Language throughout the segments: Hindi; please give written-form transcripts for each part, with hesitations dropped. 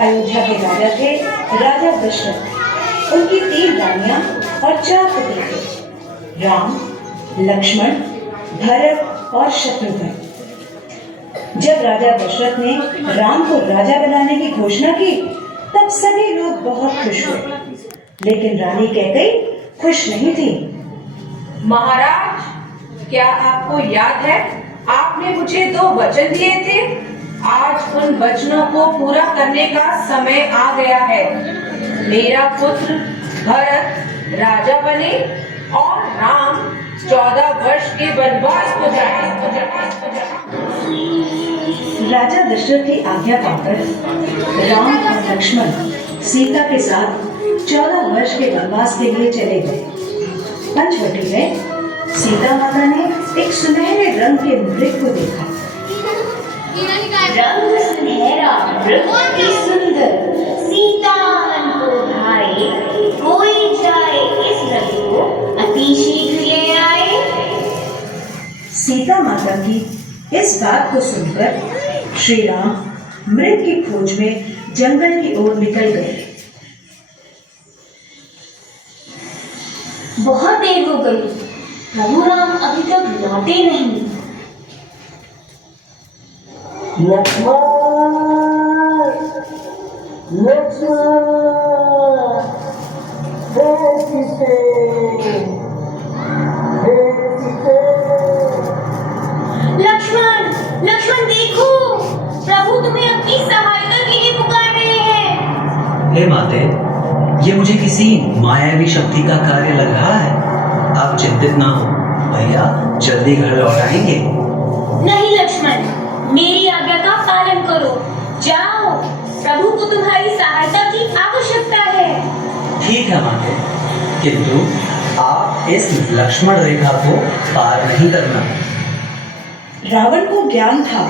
अयोध्या के राजा थे राजा दशरथ। उनकी 3 रानियां और 4 पुत्र थे, राम, लक्ष्मण, भरत और शत्रुघ्न। जब राजा दशरथ ने राम को राजा बनाने की घोषणा की, तब सभी लोग बहुत खुश हुए, लेकिन रानी कैकेयी खुश नहीं थी। महाराज, क्या आपको याद है आपने मुझे 2 वचन दिए थे? आज उन वचनों को पूरा करने का समय आ गया है। मेरा पुत्र भरत राजा बने और राम 14 वर्ष के वनवास को जाए। राजा दशरथ की आज्ञा पाकर राम और लक्ष्मण सीता के साथ 14 वर्ष के वनवास के लिए चले गए। पंचवटी में सीता माता ने एक सुनहरे रंग के मृग को देखा। रंग सुनहरा मृग अति सुंदर, सीता मन को भाए, कोई जाए इस रंग को अति शीघ्र ले आए। सीता माता की इस बात को सुनकर श्री राम मृग की खोज में जंगल की ओर निकल गए। बहुत देर हो गई, प्रभु राम अभी तक लौटे नहीं। लक्ष्मण, लक्ष्मण, हे सीते, हे सीते। लक्ष्मण, लक्ष्मण देखो, प्रभु तुम्हें अपनी सहायता के लिए पुकार रहे हैं। हे माते, ये मुझे किसी मायावी शक्ति का कार्य लग रहा है। आप चिंतित ना हो, भैया जल्दी घर लौट आएंगे। नहीं लक्ष्मण, मेरी आज्ञा का पालन करो। जाओ, प्रभु को तुम्हारी सहायता की आवश्यकता है। ठीक है माते, किंतु आप इस लक्ष्मण रेखा को पार नहीं करना। रावण को ज्ञान था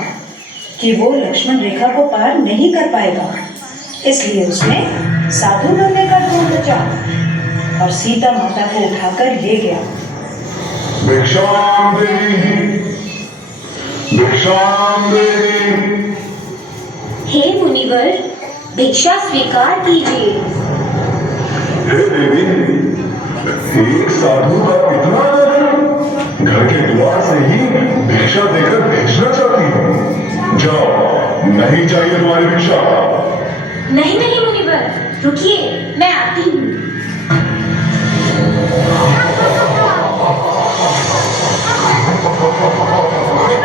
कि वो लक्ष्मण रेखा को पार नहीं कर पाएगा, इसलिए उसने साधु बनने का ढोंग रचा और सीता माता को उठाकर ले गया। भिक्षाम देहि, भिक्षाम देहि। हे मुनिवर, भिक्षा स्वीकार कीजिए। हे देवी, एक साधु का इतना आदर, घर के द्वार से ही भिक्षा देकर भेजना चाहती हो। जाओ, नहीं चाहिए तुम्हारी भिक्षा। नहीं नहीं मुनिवर, रुकिए, मैं आती हूँ।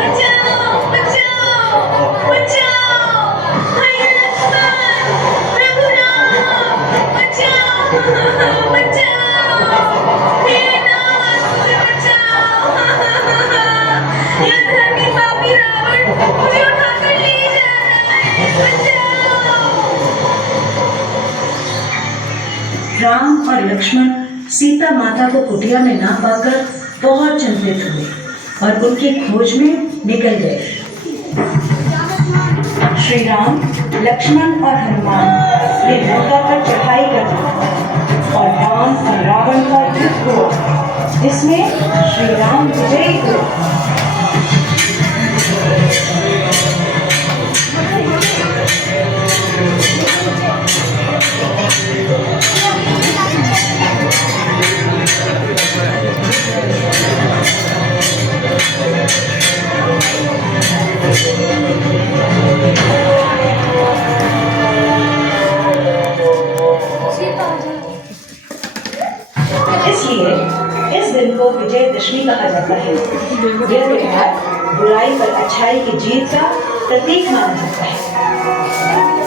बचाओ, बचाओ, बचाओ, भाई लक्ष्मण, प्रभु राम, बचाओ, बचाओ, हे नाथ, बचाओ। यह धर्मी पापी रावण मुझे उठाकर ले जा रहा है, बचाओ। राम और लक्ष्मण सीता माता को कुटिया में ना पाकर बहुत चिंतित हुए और उनकी खोज में निकल गए। श्री राम, लक्ष्मण और हनुमान ने लंका पर चढ़ाई कर दी और राम और रावण का युद्ध हुआ, जिसमें श्री राम विजयी हुए। इसलिए इस दिन को विजयदशमी कहा जाता है। यह त्योहार बुराई पर अच्छाई की जीत का प्रतीक माना जाता है।